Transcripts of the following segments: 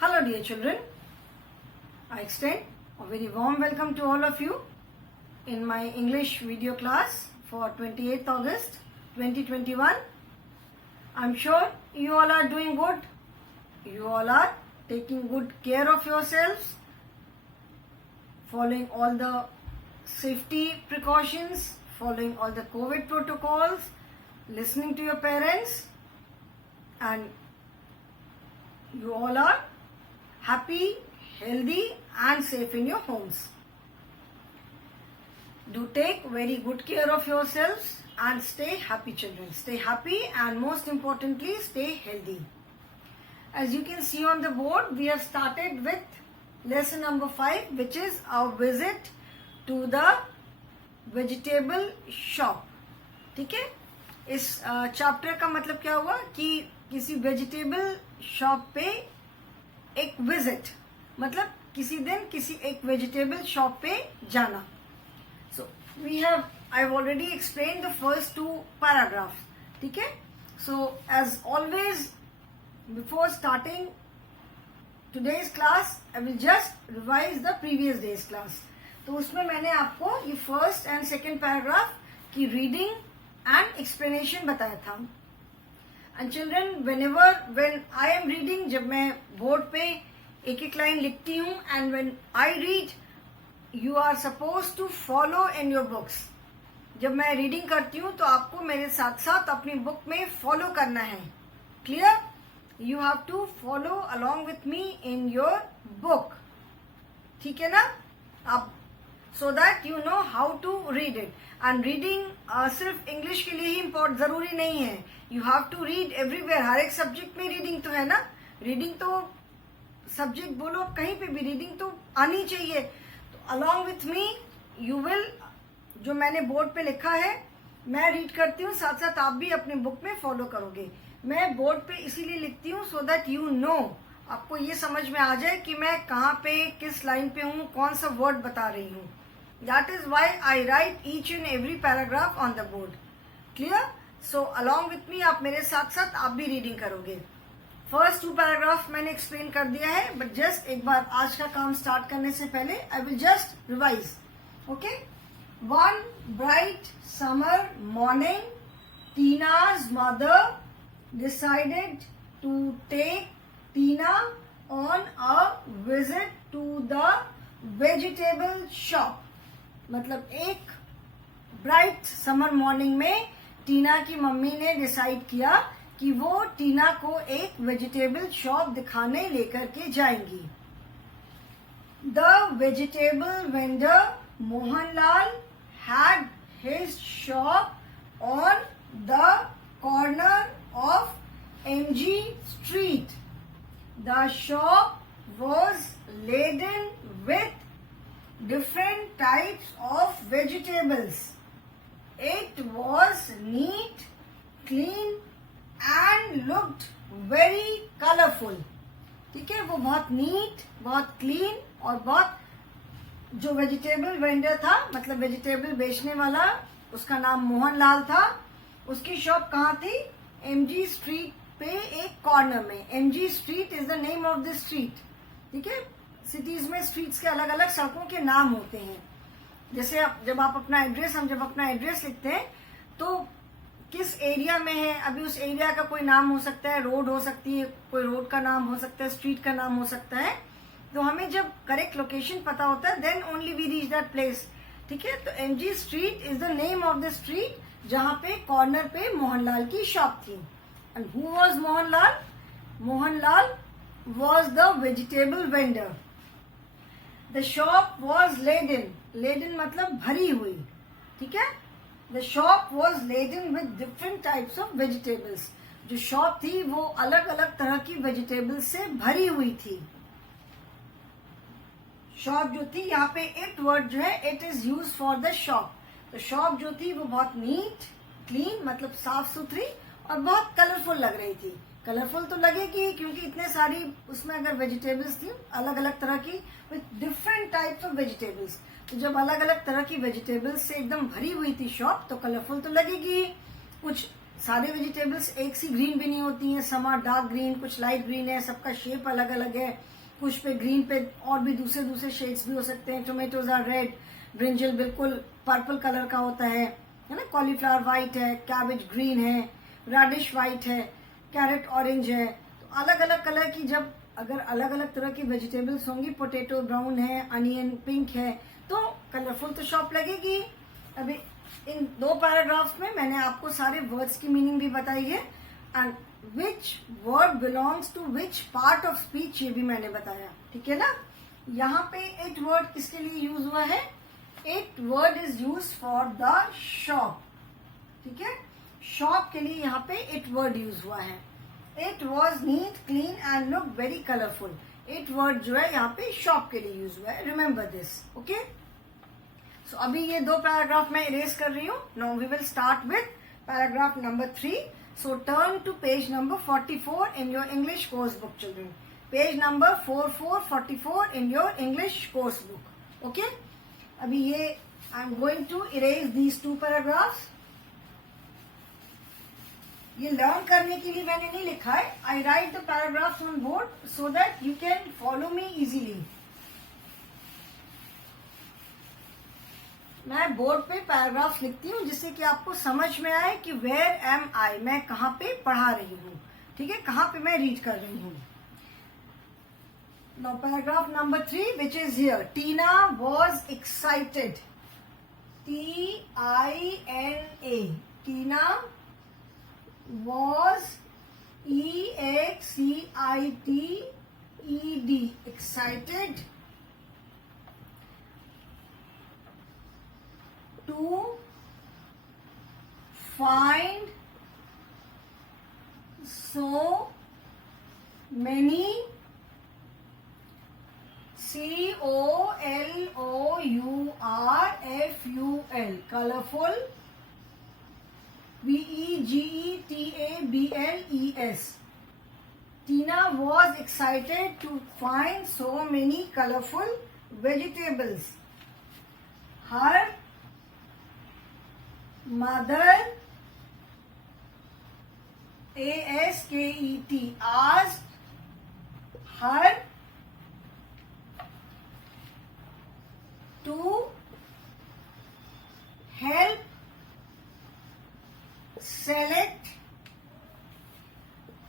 Hello dear children, I extend a very warm welcome to all of you in my English video class for 28th August 2021. I'm sure you all are doing good. You all are taking good care of yourselves, following all the safety precautions, following all the COVID protocols, listening to your parents, and you all are happy, healthy and safe in your homes. Do take very good care of yourselves and stay happy children. Stay happy and most importantly stay healthy. As you can see on the board, we have started with lesson number 5, which is our visit to the vegetable shop. ठीक है, इस chapter का मतलब क्या हुआ कि किसी vegetable shop पे एक विजिट, मतलब किसी दिन किसी एक वेजिटेबल शॉप पे जाना. So we have I have already explain the first 2 paragraphs. ठीक है, so as always before starting today's class I will just revise the previous day's class. तो उसमें मैंने आपको ये फर्स्ट एंड सेकेंड पैराग्राफ की रीडिंग एंड एक्सप्लेनेशन बताया था. And children, when I am reading, जब मैं बोर्ड पे एक एक लाइन लिखती हूँ, and when I read you are supposed to follow in your books. जब मैं रीडिंग करती हूँ तो आपको मेरे साथ साथ अपनी बुक में फॉलो करना है. Clear? You have to follow along with me in your book. ठीक है ना? आप so that you know how to read it. And reading सिर्फ इंग्लिश के लिए ही जरूरी नहीं है. You have to read everywhere. हर एक सब्जेक्ट में रीडिंग तो है ना. रीडिंग तो सब्जेक्ट बोलो कहीं पे भी रीडिंग तो आनी चाहिए. तो along with me you will, जो मैंने बोर्ड पे लिखा है मैं रीड करती हूँ, साथ साथ आप भी अपने बुक में फॉलो करोगे. मैं बोर्ड पे इसीलिए लिखती हूँ सो दैट यू नो, आपको ये समझ में आ जाए कि मैं कहाँ पे किस लाइन पे हूँ, कौन सा वर्ड बता रही हूँ. That is why I write each and every paragraph on the board. Clear? So along with me आप मेरे साथ साथ आप भी रीडिंग करोगे. फर्स्ट 2 पैराग्राफ मैंने एक्सप्लेन कर दिया है, बट जस्ट एक बार आज का काम स्टार्ट करने से पहले I will just revise. Okay. One bright summer morning, Tina's mother decided to take Tina on a visit to the vegetable shop. मतलब एक ब्राइट समर मॉर्निंग में टीना की मम्मी ने डिसाइड किया कि वो टीना को एक वेजिटेबल शॉप दिखाने लेकर के जाएंगी. The vegetable vendor Mohanlal had his shop on the corner of MG Street. The shop was laden with different types of vegetables. It was neat, clean and looked very colorful. ठीक है, वो बहुत NEET, बहुत clean और बहुत, जो vegetable vendor था मतलब वेजिटेबल बेचने वाला, उसका नाम मोहनलाल था. उसकी शॉप कहाँ थी? एमजी स्ट्रीट पे एक कॉर्नर में. MG street is the name of the street. ठीक है, सिटीज में स्ट्रीट्स के अलग अलग सड़कों के नाम होते हैं. जैसे जब आप अपना एड्रेस, हम जब अपना एड्रेस लिखते हैं तो किस एरिया में है, अभी उस एरिया का कोई नाम हो सकता है, रोड हो सकती है, कोई रोड का नाम हो सकता है, स्ट्रीट का नाम हो सकता है. तो हमें जब करेक्ट लोकेशन पता होता है then only we reach that place. ठीक है, तो MG street is the name of the street जहां पे कॉर्नर पे मोहनलाल की शॉप थी. And who was Mohanlal? Mohanlal was the vegetable vendor. The shop was laden. Laden मतलब भरी हुई. ठीक है, the shop was laden with different types of vegetables. जो शॉप थी वो अलग अलग तरह की वेजिटेबल्स से भरी हुई थी. शॉप जो थी, यहाँ पे इट वर्ड जो है it is use for the shop. तो शॉप जो थी वो बहुत नीट, क्लीन मतलब साफ सुथरी और बहुत कलरफुल लग रही थी. कलरफुल तो लगेगी क्योंकि इतने सारी उसमें अगर वेजिटेबल्स थी अलग अलग तरह की with different types of vegetables. तो जब अलग अलग तरह की वेजिटेबल्स से एकदम भरी हुई थी शॉप तो कलरफुल तो लगेगी. कुछ सारे वेजिटेबल्स एक सी ग्रीन भी नहीं होती हैं, सम आर डार्क ग्रीन, कुछ लाइट ग्रीन है, सबका शेप अलग अलग है, कुछ पे ग्रीन पे और भी दूसरे दूसरे शेड्स भी हो सकते हैं। टोमेटोज आर रेड, ब्रिंजल बिल्कुल पर्पल कलर का होता है ना, कॉलीफ्लावर व्हाइट है, कैबेज ग्रीन है, रेडिश व्हाइट है, कैरेट ऑरेंज है। तो अलग अलग कलर की जब अगर अलग अलग तरह की वेजिटेबल्स होंगी, पोटैटो ब्राउन है, अनियन पिंक है, तो कलरफुल तो शॉप लगेगी। अभी इन 2 पैराग्राफ्स में मैंने आपको सारे वर्ड्स की मीनिंग भी बताई है and which word belongs to which part of speech ये भी मैंने बताया, ठीक है ना। यहाँ पे इट वर्ड किसके लिए यूज हुआ है? It word is use for the shop, ठीक है। शॉप के लिए यहाँ पे इट वर्ड यूज हुआ है। It was neat, clean and look very colourful. It word जो है यहाँ पे शॉप के लिए यूज हुआ है, रिमेम्बर दिस, ओके। सो अभी ये 2 पैराग्राफ मैं इरेज कर रही हूँ। Now we will start with paragraph number 3. So turn to page number 44 in your English course book children. Page number 44 in your English course book, okay. अभी ये I am going to erase these 2 paragraphs. ये learn करने के लिए मैंने नहीं लिखा है. I write the paragraphs on board so that you can follow me easily. मैं बोर्ड पे पैराग्राफ्स लिखती हूँ जिससे कि आपको समझ में आए कि वेयर एम आई, मैं कहाँ पे पढ़ा रही हूँ, ठीक है, कहाँ पे मैं रीड कर रही हूँ. Now paragraph number 3 which is here. Tina was excited. TINA. Tina was EXCITED, excited to find so many COLOURFUL, colorful, VEGETABLES. Tina was excited to find so many colorful vegetables. Her mother ASKET asked her to help select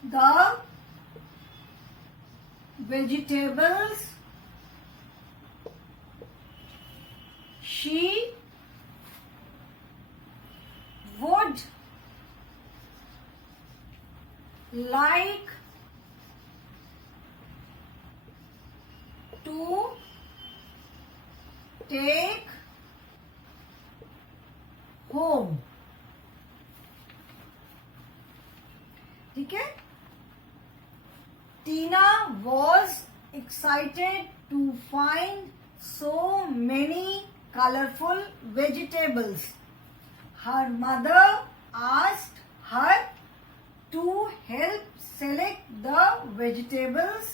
the vegetables she would like to take home. ठीक है. Tina was excited to find so many colourful vegetables. Her mother asked her to help select the vegetables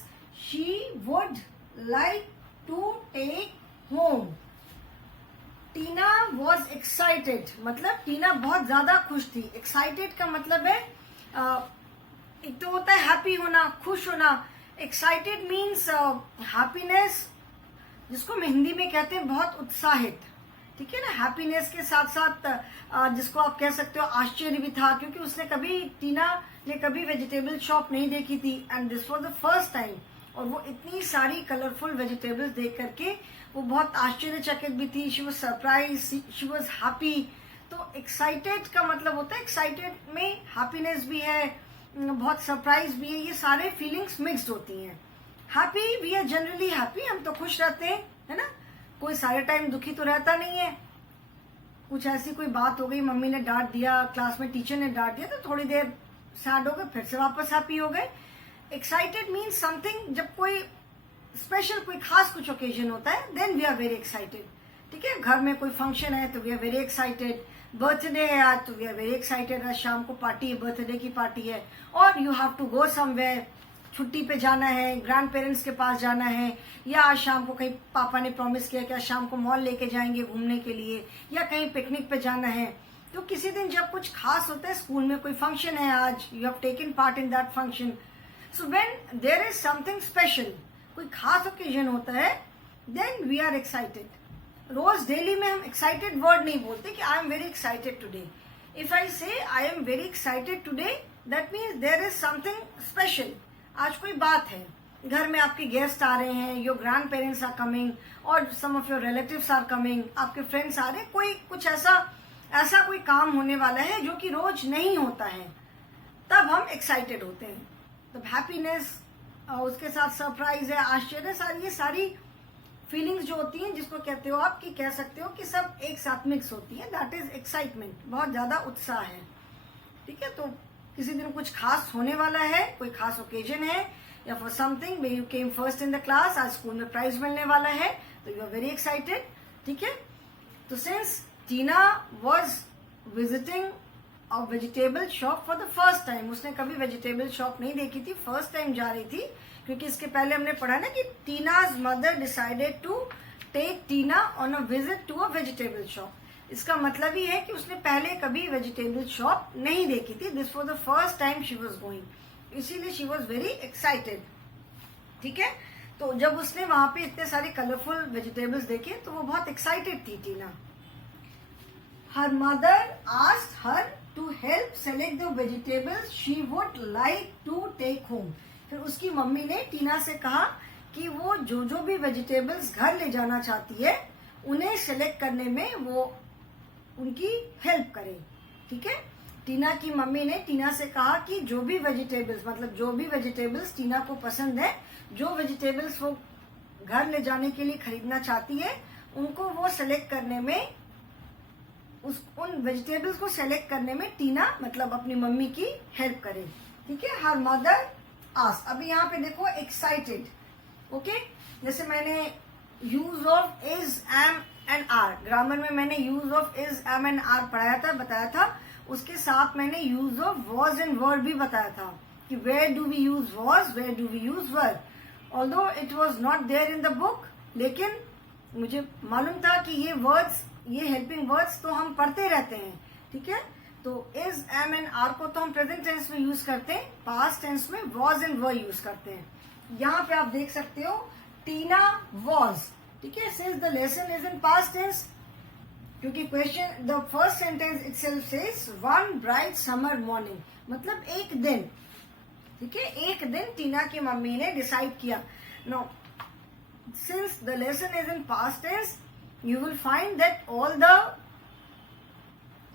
she would like to take home. Tina was excited मतलब Tina बहुत ज्यादा खुश थी. Excited का मतलब है एक तो होता है हैप्पी होना, खुश होना. एक्साइटेड मीन्स हैप्पीनेस, जिसको हम हिंदी में कहते हैं बहुत उत्साहित, ठीक है ना. हैप्पीनेस के साथ साथ जिसको आप कह सकते हो आश्चर्य भी था, क्योंकि उसने कभी, टीना ने कभी वेजिटेबल शॉप नहीं देखी थी and this was the first time. और वो इतनी सारी कलरफुल वेजिटेबल्स देख करके वो बहुत आश्चर्यचकित भी थी. She was surprise, she was happy. तो एक्साइटेड का मतलब होता है, एक्साइटेड में हैप्पीनेस भी है, बहुत सरप्राइज भी है, ये सारे फीलिंग्स मिक्स्ड होती हैं. Happy, we are generally happy, हम तो खुश रहते हैं, है ना. कोई सारे टाइम दुखी तो रहता नहीं है. कुछ ऐसी कोई बात हो गई, मम्मी ने डांट दिया, क्लास में टीचर ने डांट दिया, तो थोड़ी देर सैड हो गए, फिर से वापस हैप्पी हो गए. एक्साइटेड मीन्स समथिंग, जब कोई स्पेशल, कोई खास कुछ ओकेजन होता है, then we are very excited. ठीक है, घर में कोई फंक्शन है तो we are very excited. Birthday है आज तो वी आर वेरी एक्साइटेड. आज शाम को पार्टी है, बर्थडे की पार्टी है, और you have to go somewhere. छुट्टी पे जाना है, ग्रैंड पेरेंट्स के पास जाना है, या आज शाम को कहीं पापा ने प्रॉमिस किया कि आज शाम को मॉल लेके जाएंगे घूमने के लिए, या कहीं पिकनिक पे जाना है. तो किसी दिन जब कुछ खास होता है, स्कूल में कोई फंक्शन है, आज you have taken part in that function, so when there is something special, कोई खास ओकेजन होता है, देन वी आर एक्साइटेड। रोज डेली में हम एक्साइटेड वर्ड नहीं बोलते कि I am very excited today. If I say I am very excited today, that means there is something special. आज कोई बात है, घर में आपके गेस्ट आ रहे हैं, your grandparents are coming और some of your relatives are coming, आपके फ्रेंड्स आ रहे हैं, कोई कुछ ऐसा कोई काम होने वाला है जो कि रोज नहीं होता है, तब हम एक्साइटेड होते हैं। तब हैप्पीनेस, उसके साथ सरप्राइज है, आश्चर्य, ये सारी फीलिंग्स जो होती हैं, जिसको कहते हो आप, कि कह सकते हो कि सब एक साथ मिक्स होती है, दैट इज एक्साइटमेंट। बहुत ज्यादा उत्साह है, ठीक है। तो किसी दिन कुछ खास होने वाला है, कोई खास ओकेजन है, या for something way you came first in the class, आज स्कूल में प्राइज मिलने वाला है, तो यू आर वेरी एक्साइटेड, ठीक है। तो since Tina was visiting a vegetable shop for the first time, उसने कभी वेजिटेबल शॉप नहीं देखी थी, फर्स्ट टाइम जा रही थी, क्योंकि इसके पहले हमने पढ़ा ना कि Tina's mother decided to take Tina on a visit to a vegetable shop. इसका मतलब ही है कि उसने पहले कभी वेजिटेबल शॉप नहीं देखी थी, this was the first time she was going, इसीलिए शी वॉज वेरी एक्साइटेड, ठीक है। तो जब उसने वहां पे इतने सारे कलरफुल वेजिटेबल्स देखे तो वो बहुत एक्साइटेड थी Tina. Her mother asked her to help select the vegetables she would like to take home. फिर उसकी मम्मी ने टीना से कहा कि वो जो भी वेजिटेबल्स घर ले जाना चाहती है, उन्हें सेलेक्ट करने में वो उनकी हेल्प करे, ठीक है। टीना की मम्मी ने टीना से कहा कि जो भी वेजिटेबल्स, मतलब जो भी वेजिटेबल्स टीना को पसंद है, जो वेजिटेबल्स वो घर ले जाने के लिए खरीदना चाहती है, उनको वो सेलेक्ट करने में, उन वेजिटेबल्स को सेलेक्ट करने में टीना मतलब अपनी मम्मी की हेल्प करे, ठीक है। हर मदर आस्क्ड, अभी यहाँ पे देखो एक्साइटेड, ओके। जैसे मैंने use of is, am and are, grammar में मैंने use of is, am and are पढ़ाया था, बताया था। उसके साथ मैंने use of was and were भी बताया था कि where do we use was, where do we use were. Although it was not there in the book, लेकिन मुझे मालूम था कि ये वर्ड्स, ये हेल्पिंग वर्ड्स तो हम पढ़ते रहते हैं, ठीक है। तो इज, एम एंड आर को तो हम प्रेजेंट टेंस में यूज करते हैं, पास्ट टेंस में वॉज एंड वर यूज करते हैं। यहाँ पे आप देख सकते हो टीना वॉज, ठीक है, since the lesson is in past tense, क्योंकि question, the first sentence itself says one bright summer morning, मतलब एक दिन, ठीक है, एक दिन टीना की मम्मी ने डिसाइड किया। No, since the lesson is in past tense, you will find that all the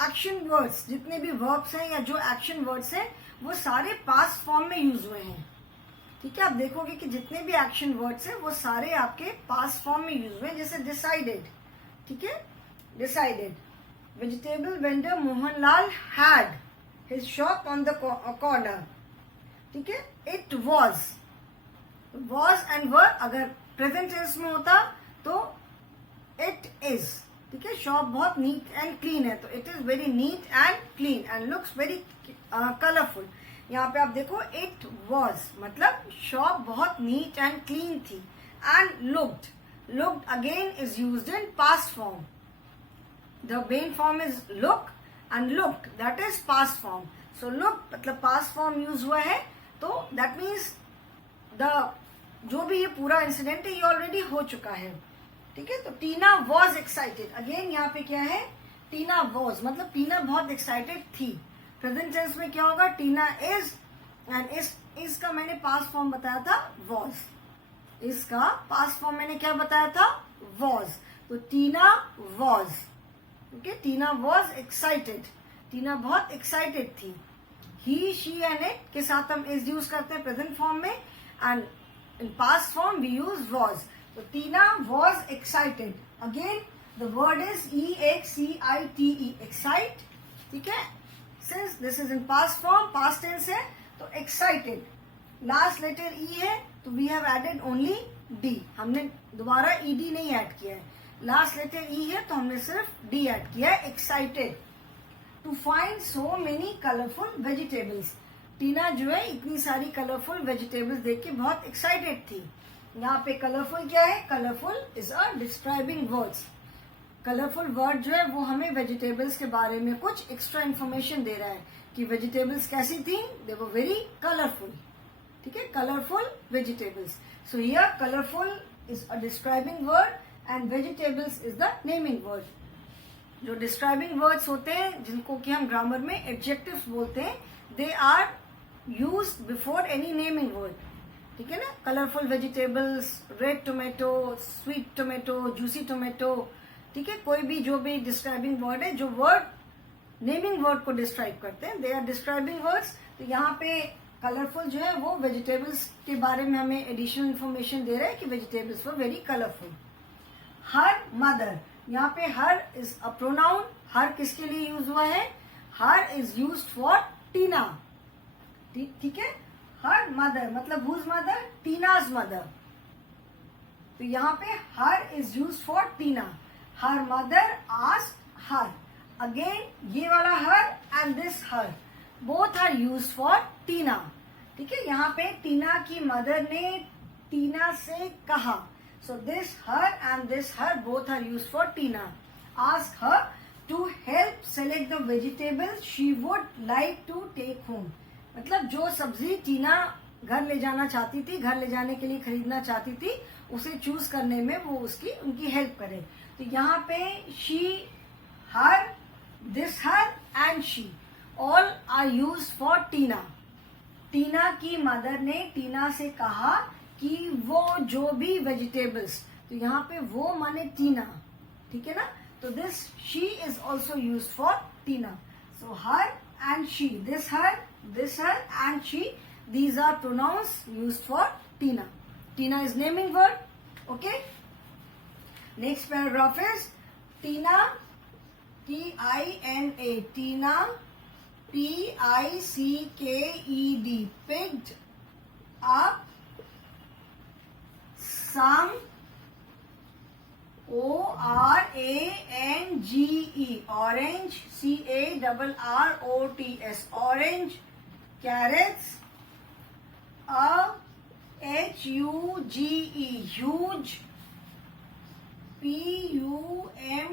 action words, जितने भी वर्ब्स हैं या जो एक्शन वर्ड्स हैं, वो सारे पास्ट फॉर्म में यूज हुए हैं, ठीक है। आप देखोगे कि जितने भी एक्शन वर्ड्स हैं वो सारे आपके पास्ट फॉर्म में यूज हुए हैं, जैसे डिसाइडेड, ठीक है, decided. Vegetable vendor Mohanlal had his shop on the corner, ठीक है। इट वॉज एंड वर अगर प्रेजेंट टेंस में होता तो इट इज, ठीक है। शॉप बहुत नीट एंड क्लीन है, तो it is very neat and clean and looks very colourful. यहाँ पे आप देखो इट वॉज, मतलब शॉप बहुत नीट एंड क्लीन थी। And looked again is used in past form, the main form is look and looked that is past form. So look मतलब past form use हुआ है, तो दैट मीन्स द जो भी ये पूरा इंसिडेंट है ये ऑलरेडी हो चुका है, ठीक है। तो टीना वॉज एक्साइटेड, अगेन यहाँ पे क्या है, टीना वॉज मतलब टीना बहुत एक्साइटेड थी। प्रेजेंट टेंस में क्या होगा, टीना इज, एंड इज का मैंने पास्ट फॉर्म बताया था वॉज, इसका पास्ट फॉर्म मैंने क्या बताया था, वॉज। तो Tina was, okay, Tina was excited, Tina बहुत एक्साइटेड थी। ही, शी एंड इट के साथ हम इज यूज करते हैं प्रेजेंट फॉर्म में, and in past form we use was. तो Tina was excited, again the word is EXCITE, excite, ठीक है। Since this is in past form, past tense है, तो एक्साइटेड, लास्ट लेटर ई है, तो we have added only D, हमने दोबारा ED नहीं ऐड किया है, लास्ट लेटर ई है तो हमने सिर्फ डी ऐड किया है, excited. To find so many colourful vegetables, Tina जो है इतनी सारी कलरफुल वेजिटेबल्स देख के बहुत एक्साइटेड थी। यहाँ पे कलरफुल क्या है, colourful is a describing words, colourful word जो है वो हमें वेजिटेबल्स के बारे में कुछ एक्स्ट्रा इन्फॉर्मेशन दे रहा है कि वेजिटेबल्स कैसी थी, दे वर वेरी कलरफुल. ठीक है, colourful vegetables. So here colourful is a describing word and vegetables is the naming word. जो डिस्क्राइबिंग वर्ड्स होते हैं जिनको कि हम ग्रामर में एडजेक्टिव्स बोलते हैं, they are used before any naming word. ठीक है ना, colourful vegetables, red tomato, sweet tomato, juicy tomato. ठीक है, कोई भी जो भी डिस्क्राइबिंग वर्ड है, जो वर्ड नेमिंग वर्ड को डिस्क्राइब करते हैं, दे आर डिस्क्राइबिंग वर्ड्स. तो यहाँ पे कलरफुल जो है वो वेजिटेबल्स के बारे में हमें एडिशनल इन्फॉर्मेशन दे रहा है कि vegetables were very colourful. Her mother, यहाँ पे हर इज अ प्रोनाउन. हर किसके लिए यूज हुआ है? Her is used for Tina. ठीक है, हर मदर मतलब हुज मदर? Tina's mother. तो यहाँ पे her is used for Tina. Her mother asked her. Again ये वाला her and this her both are used for Tina. ठीक है, यहाँ पे टीना की मदर ने टीना से कहा. So this her and this her both are used for Tina. Ask her to help select the vegetables she would like to take home. मतलब जो सब्जी टीना घर ले जाना चाहती थी, घर ले जाने के लिए खरीदना चाहती थी, उसे चूज करने में वो उनकी हेल्प करे. तो यहाँ पे she, her, this her and she all are used for Tina. टीना की मदर ने टीना से कहा कि वो जो भी वेजिटेबल्स, तो यहाँ पे वो माने टीना. ठीक है ना, तो this she is also use for Tina. So her and she, this her and she, these are pronouns use for Tina. Tina is naming word. Okay, next paragraph is Tina, TINA, Tina, PICKED, picked up some, ORANGE, orange, CARROTS, orange, carrots, HUGE, huge, PUMPKIN,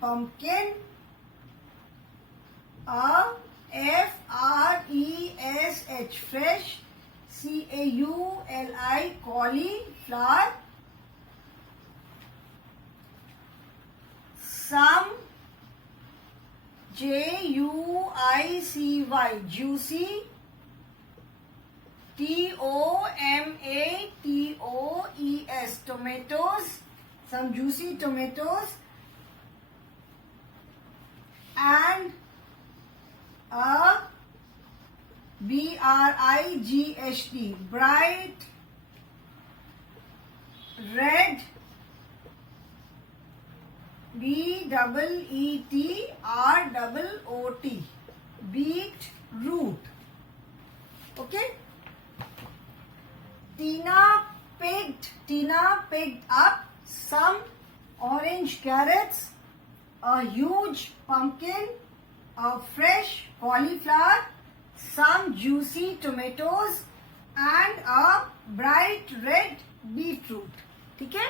pumpkin, FRESH, fresh, CAULI, cauliflower, some, JUICY, juicy, TOMATOES, tomatoes, some juicy tomatoes, and a BRIGHT, bright red, BEETROOT, beetroot. Okay, Tina picked up some orange carrots, a huge pumpkin, a fresh cauliflower, some juicy tomatoes and a bright red beetroot. ठीक है,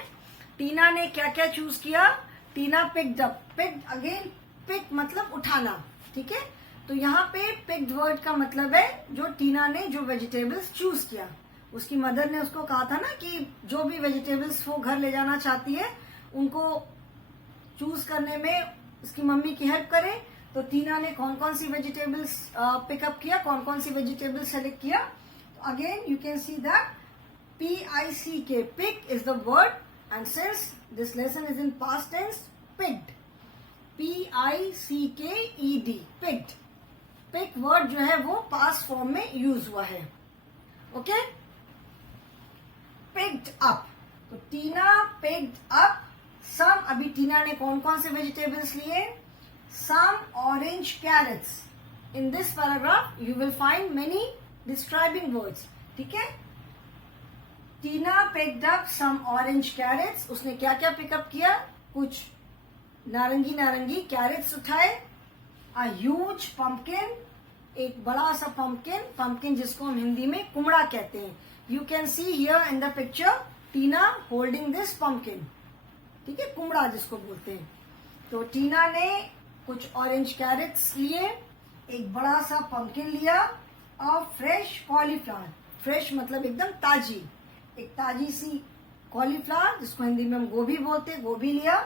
टीना ने क्या क्या choose किया? Tina picked up. Picked again, pick मतलब उठाना. ठीक है, तो यहाँ पे पिक्ड वर्ड का मतलब है जो टीना ने जो वेजिटेबल्स चूज किया. उसकी मदर ने उसको कहा था ना कि जो भी वेजिटेबल्स वो घर ले जाना चाहती है उनको चूज करने में उसकी मम्मी की हेल्प करे. तो टीना ने कौन कौन सी वेजिटेबल्स पिकअप किया, कौन कौन सी वेजिटेबल्स सेलेक्ट किया. Again you can see that PICK, pick is the word, and since this lesson is in past tense, picked, PICKED, picked. pick word जो है वो past form में यूज हुआ है. Okay, picked up. तो टीना picked up some. अभी टीना ने कौन कौन से वेजिटेबल्स लिए? some orange carrots. In this paragraph you will find many describing words. ठीक है, टीना picked up some orange carrots. उसने क्या क्या पिकअप किया? कुछ नारंगी नारंगी कैरेट्स उठाए. A huge pumpkin, एक बड़ा सा pumpkin जिसको हम हिंदी में कुमड़ा कहते हैं. You can see here in the picture Tina holding this pumpkin. ठीक है, कुमड़ा जिसको बोलते हैं। तो टीना ने कुछ ऑरेंज कैरेट्स लिए, एक बड़ा सा पंपकिन लिया और फ्रेश कॉलीफ्लावर, फ्रेश मतलब एकदम ताजी, एक ताजी सी कॉलीफ्लावर जिसको हिंदी में हम गोभी बोलते हैं, गोभी लिया।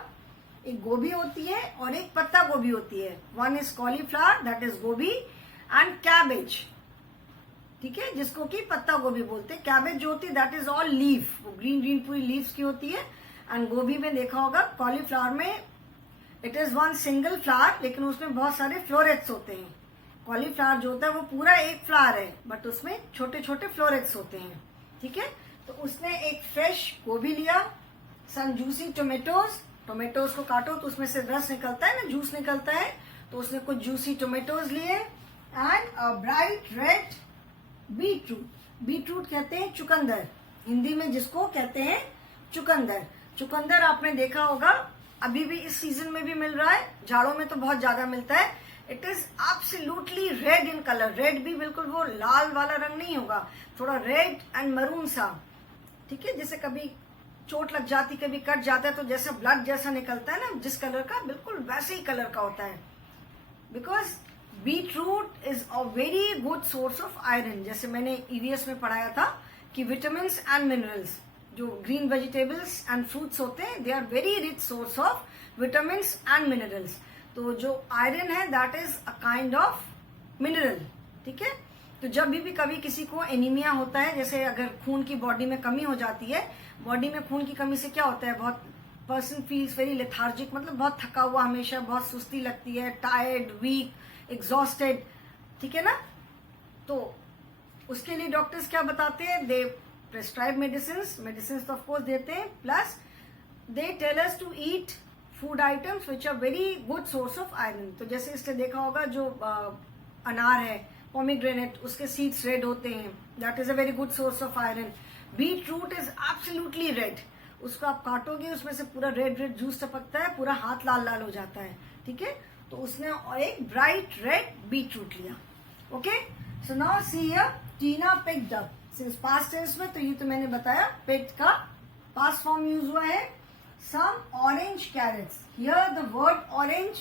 एक गोभी होती है और एक पत्ता गोभी होती है। One is cauliflower, that is गोभी, एंड कैबेज, ठीक है, जिसको कि पत्ता गोभी बोलते हैं। कैबेज जो होती है दैट इज ऑल लीफ, वो ग्रीन ग्रीन पूरी लीव्स की होती है। एंड गोभी में देखा होगा, कॉलीफ्लावर में it is one single flower, लेकिन उसमें बहुत सारे फ्लोरेट्स होते हैं। कॉलीफ्लावर जो होता है वो पूरा एक फ्लावर है, बट उसमें छोटे छोटे फ्लोरेट्स होते हैं, ठीक है। तो उसने एक फ्रेश गोभी लिया, सम जूसी टोमेटोज, टोमेटोज को काटो तो उसमें से रस निकलता है ना, जूस निकलता है, तो उसने कुछ जूसी टोमेटोज लिए, and a bright red beetroot, beetroot कहते हैं चुकंदर, हिंदी में जिसको कहते हैं चुकंदर। चुकंदर आपने देखा होगा अभी भी इस सीजन में भी मिल रहा है, जाड़ों में तो बहुत ज्यादा मिलता है। It is absolutely red in colour, red भी बिल्कुल वो लाल वाला रंग नहीं होगा, थोड़ा रेड एंड मरून सा, ठीक है। जैसे कभी चोट लग जाती, कभी कट जाता है तो जैसे ब्लड जैसा निकलता है ना, जिस कलर का, बिल्कुल वैसे ही कलर का होता है। Because beetroot is a very good source of iron. जैसे मैंने ईवीएस में पढ़ाया था कि विटामिन एंड मिनरल्स, जो ग्रीन वेजिटेबल्स एंड फ्रूट्स होते हैं, they are very rich source of vitamin and minerals. तो जो आयरन है that is a kind of mineral, ठीक है। तो जब भी कभी किसी को एनीमिया होता है, जैसे अगर खून की बॉडी में कमी हो जाती है, बॉडी में खून की कमी से क्या होता है, बहुत पर्सन फील्स वेरी लेथार्जिक, मतलब बहुत थका हुआ, हमेशा बहुत सुस्ती लगती है, टायर्ड, वीक, एग्जॉस्टेड, ठीक है ना। तो उसके लिए डॉक्टर्स क्या बताते हैं, दे प्रेस्क्राइब मेडिसिन तो ऑफकोर्स देते हैं, plus they tell us to eat food items which are very good source of iron. तो जैसे इसलिए देखा होगा जो अनार है, पोमीग्रेनेट, उसके सीड्स रेड होते हैं, that is a very good source of iron. Beetroot is absolutely red, उसको आप काटोगे उसमें से पूरा रेड रेड जूस टपकता है, पूरा हाथ लाल लाल हो जाता है, ठीक है। तो उसने एक ब्राइट रेड बीट रूट लिया, okay. So now see here, Tina picked up, since past tense में, तो ये तो मैंने बताया पिक्ड का पास्ट फॉर्म यूज हुआ है। Some orange carrots, here the word orange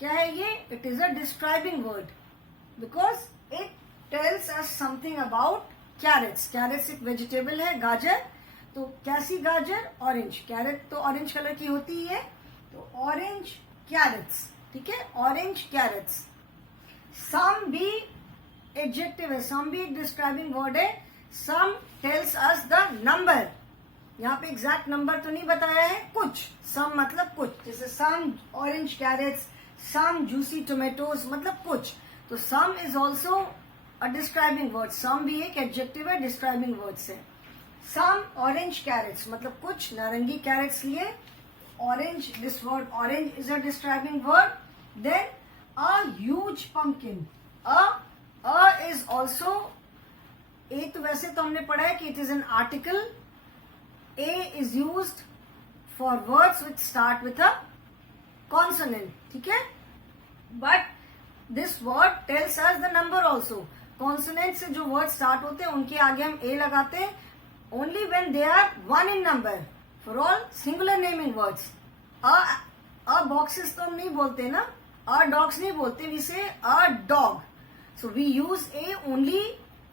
क्या है ये, it is a describing word because it tells us something about carrots. Carrots एक वेजिटेबल है, गाजर। तो कैसी गाजर, ऑरेंज। कैरेट तो ऑरेंज कलर की होती ही है, तो ऑरेंज कैरेट्स, ठीक है, ऑरेंज कैरेट्स। सम भी एडजेक्टिव है, सम भी एक डिस्क्राइबिंग वर्ड है। सम टेल्स अस द नंबर, यहाँ पे एग्जैक्ट नंबर तो नहीं बताया है, कुछ, सम मतलब कुछ, जैसे some orange carrots, some juicy tomatoes, मतलब कुछ। तो some is also a describing word, some भी एक एडजेक्टिव है, डिस्क्राइबिंग वर्ड से। सम ऑरेंज कैरेट्स मतलब कुछ नारंगी कैरेट्स लिए, orange, this word orange is a describing word. Then a huge pumpkin, a is also, A तो वैसे तो हमने पढ़ा है कि it is an article, A is used for words which start with a consonant, ठीक है, but this word tells us the number also. Consonant से जो word start होते हैं उनके आगे हम A लगाते हैं only when they are one in number. For all singular naming words, a boxes तो हम नहीं बोलते ना, a dogs नहीं बोलते, we say a dog. So we use A only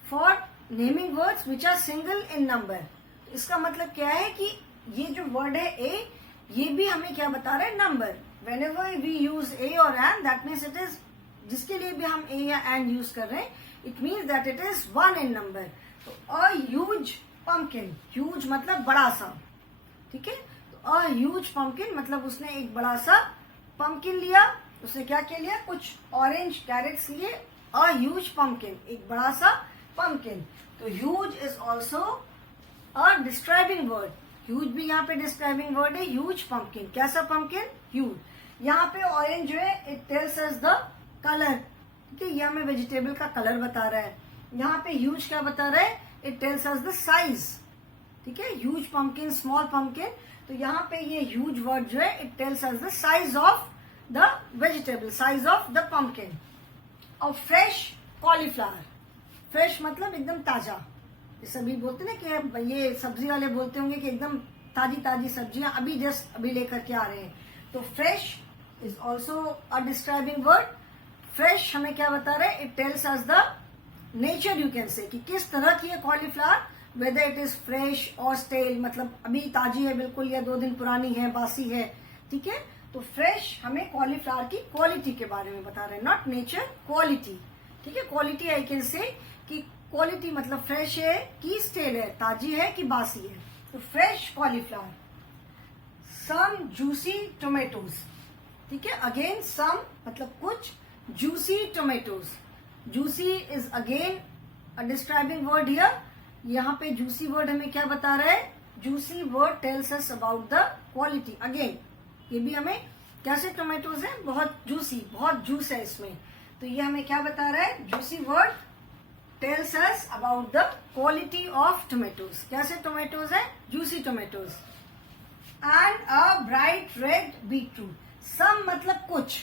for naming words which are single in number. इसका मतलब क्या है कि ये जो वर्ड है ए, ये भी हमें क्या बता रहा है, number. Whenever we use a और an, that means it is, जिसके लिए भी हम ए या एंड यूज कर रहे हैं, it means that it is one in number. तो अ ह्यूज पंपकिन, ह्यूज मतलब बड़ा सा, ठीक है। तो अ ह्यूज पंपकिन मतलब उसने एक बड़ा सा पंपकिन लिया, उसने क्या क्या लिया, कुछ ऑरेंज कैरेट्स लिए, अ ह्यूज पंपकिन, एक बड़ा सा पंपकिन। तो huge is also a describing word, huge भी यहाँ पे डिस्क्राइबिंग वर्ड है, ह्यूज पंपकिन, कैसा पंपकिन, ह्यूज। यहाँ पे ऑरेंज जो है it tells us the colour, ठीक है, ये हमें वेजिटेबल का कलर बता रहा है। यहाँ पे ह्यूज क्या बता रहा है, it tells us the size, ठीक है, ह्यूज पंपकिन, स्मॉल पंपकिन। तो यहाँ पे ये ह्यूज वर्ड जो है it tells us the size of the vegetable, size of the pumpkin. और फ्रेश कॉलीफ्लावर, फ्रेश मतलब एकदम ताजा, सभी बोलते ना कि ये सब्जी वाले बोलते होंगे कि एकदम ताजी ताजी सब्जियां अभी लेकर के आ रहे हैं। तो fresh is also a describing word. Fresh हमें क्या बता रहे हैं? It tells us the nature, you can say, कि किस तरह की है cauliflower, whether it is fresh और स्टेल, मतलब अभी ताजी है बिल्कुल या 2 दिन पुरानी है, बासी है। ठीक है, तो फ्रेश हमें कॉलीफ्लावर की क्वालिटी के बारे में बता रहे हैं, नॉट नेचर, क्वालिटी। ठीक है, क्वालिटी आई कैन से कि क्वालिटी मतलब फ्रेश है कि स्टेल है, ताजी है कि बासी है। तो फ्रेश कॉलीफ्लावर। सम जूसी टोमेटोज। ठीक है, अगेन सम मतलब कुछ, juicy tomatoes. Juicy is again a describing word here. यहाँ पे जूसी वर्ड हमें क्या बता रहा है? Juicy word tells us about the quality. Again ये भी हमें, कैसे टोमेटोज है, बहुत जूसी, बहुत जूस है इसमें, तो ये हमें क्या बता रहा है? Juicy word tells us about the quality of tomatoes. कैसे टोमेटोज है? Juicy tomatoes. And a bright red beetroot. Some मतलब कुछ,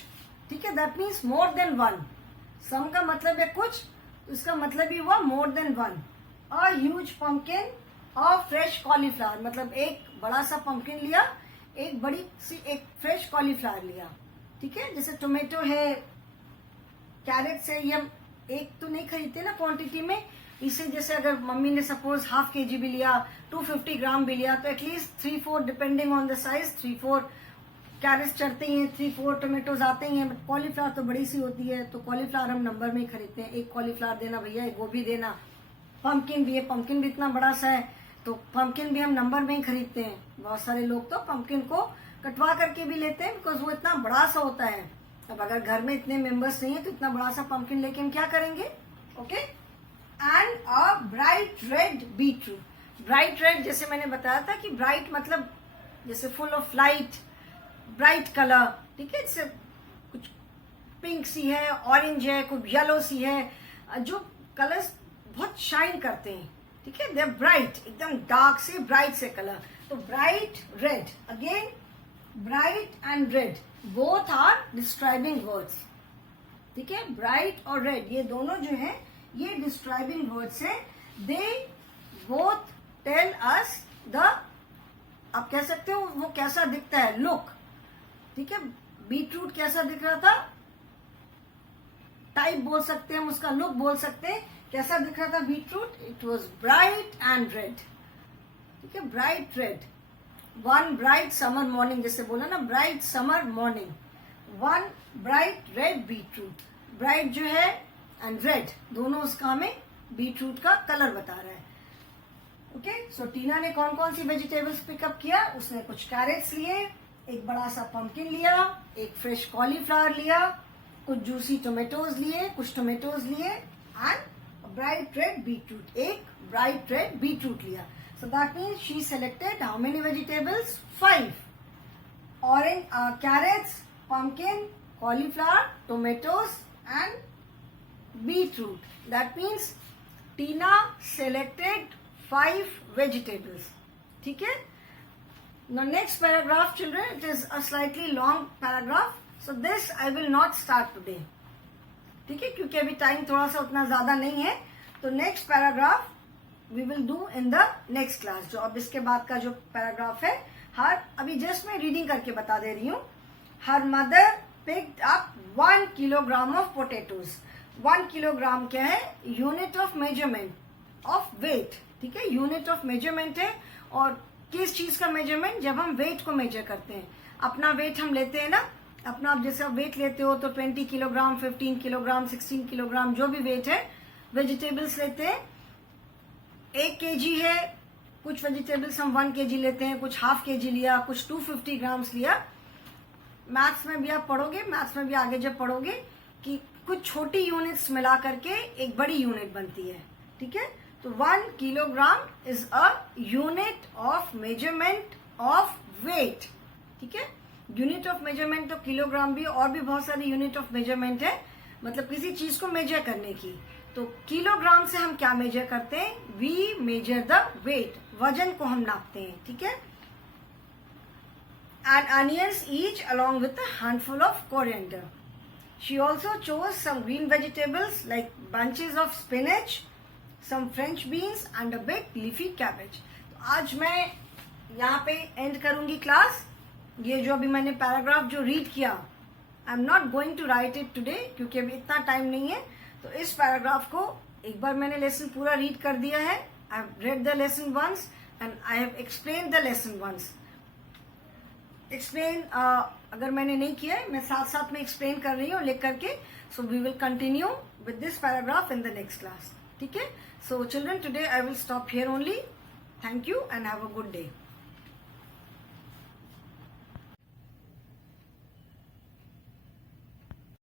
ठीक है, that means more than one. Some का मतलब है कुछ, तो इसका मतलब ही हुआ more than one. A huge pumpkin, a fresh cauliflower, मतलब एक बड़ा सा पंपकिन लिया, एक बड़ी सी एक फ्रेश कॉलीफ्लावर लिया। ठीक है, जैसे टोमेटो है, कैरेट्स है, ये हम एक तो नहीं खरीदते ना क्वांटिटी में, इसे जैसे अगर मम्मी ने सपोज हाफ केजी भी लिया, 250 ग्राम भी लिया, तो at least 3-4 depending on the size 3-4 carrots चढ़ते ही हैं, 3-4 टोमेटोज आते ही हैं। बट कॉलीफ्लावर तो बड़ी सी होती है, तो कॉलीफ्लावर हम नंबर में ही खरीदते हैं। एक कॉलीफ्लावर देना भैया, एक गोभी देना। पंपकिन भी है, पंपकिन भी इतना बड़ा सा है, तो पंपकिन भी हम नंबर में ही खरीदते हैं। बहुत सारे लोग तो पंपकिन को कटवा करके भी लेते हैं, बिकॉज वो इतना बड़ा सा होता है। अब अगर घर में इतने मेंबर्स नहीं है तो इतना बड़ा सा पंपकिन लेके हम क्या करेंगे? Okay. And a bright red beetroot. Bright red, जैसे मैंने बताया था कि ब्राइट मतलब जैसे full of light, bright colour. ठीक है, जैसे कुछ पिंक सी है, ऑरेंज है, कुछ येलो सी है, जो कलर्स बहुत शाइन करते हैं। ठीक है, दे आर ब्राइट, एकदम डार्क से ब्राइट से कलर। तो bright red, again bright and red both are describing words. ठीक है, ब्राइट और रेड ये दोनों जो है ये डिस्क्राइबिंग वर्ड्स है। They both tell us the, आप कह सकते हो वो कैसा दिखता है, लुक। ठीक है, बीटरूट कैसा दिख रहा था, टाइप बोल सकते हैं हम, उसका लुक बोल सकते हैं। कैसा दिख रहा था beetroot? It was bright and red. ठीक है, bright red. One bright summer morning, जैसे बोला ना, bright summer morning, one bright red beetroot. Bright जो है एंड रेड दोनों उसका हमें बीटरूट का कलर बता रहा है। ओके, सो टीना ने कौन कौन सी वेजिटेबल्स पिकअप किया? उसने कुछ कैरेट्स लिए, एक बड़ा सा पंपकिन लिया, एक फ्रेश कॉलीफ्लावर लिया, कुछ जूसी टोमेटोज लिए, कुछ टोमेटोज लिए, एंड ब्राइट रेड बीटरूट, एक ब्राइट रेड बीटरूट लिया। So that means she selected how many vegetables? 5. Orange, carrots, pumpkin, cauliflower, tomatoes and beetroot. That means Tina selected 5 vegetables. ठीक है? Now next paragraph, children, it is a slightly long paragraph. So this I will not start today. ठीक है, क्योंकि अभी time थोड़ा सा उतना ज्यादा नहीं है। तो next paragraph we will do in the next class. जो अब इसके बाद का जो पैराग्राफ है, अभी जस्ट मैं रीडिंग करके बता दे रही हूँ। Her mother picked up 1 kilogram of potatoes. 1 kilogram क्या है? Unit of measurement of weight. ठीक है, यूनिट ऑफ मेजरमेंट है। और किस चीज का मेजरमेंट? जब हम वेट को मेजर करते हैं, अपना वेट हम लेते हैं ना, अपना आप जैसे वेट लेते हो तो 20 किलोग्राम, 15 किलोग्राम, 16 किलोग्राम, जो भी वेट है, वेजिटेबल्स लेते हैं। 1 केजी है, कुछ वेजिटेबल्स हम 1 केजी लेते हैं, कुछ हाफ केजी लिया, कुछ 250 ग्राम्स लिया। मैथ्स में भी आप पढ़ोगे, मैथ्स में भी आगे जब पढ़ोगे कि कुछ छोटी यूनिट्स मिला करके एक बड़ी यूनिट बनती है। ठीक है, तो 1 kilogram is a unit of measurement of weight. ठीक है, यूनिट ऑफ मेजरमेंट तो किलोग्राम भी, और भी बहुत सारी यूनिट ऑफ मेजरमेंट है, मतलब किसी चीज को मेजर करने की। तो किलोग्राम से हम क्या मेजर करते हैं? वी मेजर द वेट, वजन को हम नापते हैं। ठीक है, and onions each along with a handful of coriander. She also chose some green vegetables like bunches of spinach, some French beans and a big leafy cabbage. तो आज मैं यहाँ पे एंड करूंगी क्लास। ये जो अभी मैंने पैराग्राफ जो रीड किया, I am not going to write it today क्योंकि अभी इतना टाइम नहीं है। तो इस पैराग्राफ को एक बार मैंने लेसन पूरा रीड कर दिया है। I have read the lesson once and I have explain the lesson once. Explain अगर मैंने नहीं किया है, मैं साथ साथ में एक्सप्लेन कर रही हूँ लिख करके। So we will continue with this paragraph in the next class. ठीक है, so children today I will stop here only. Thank you and have a good day.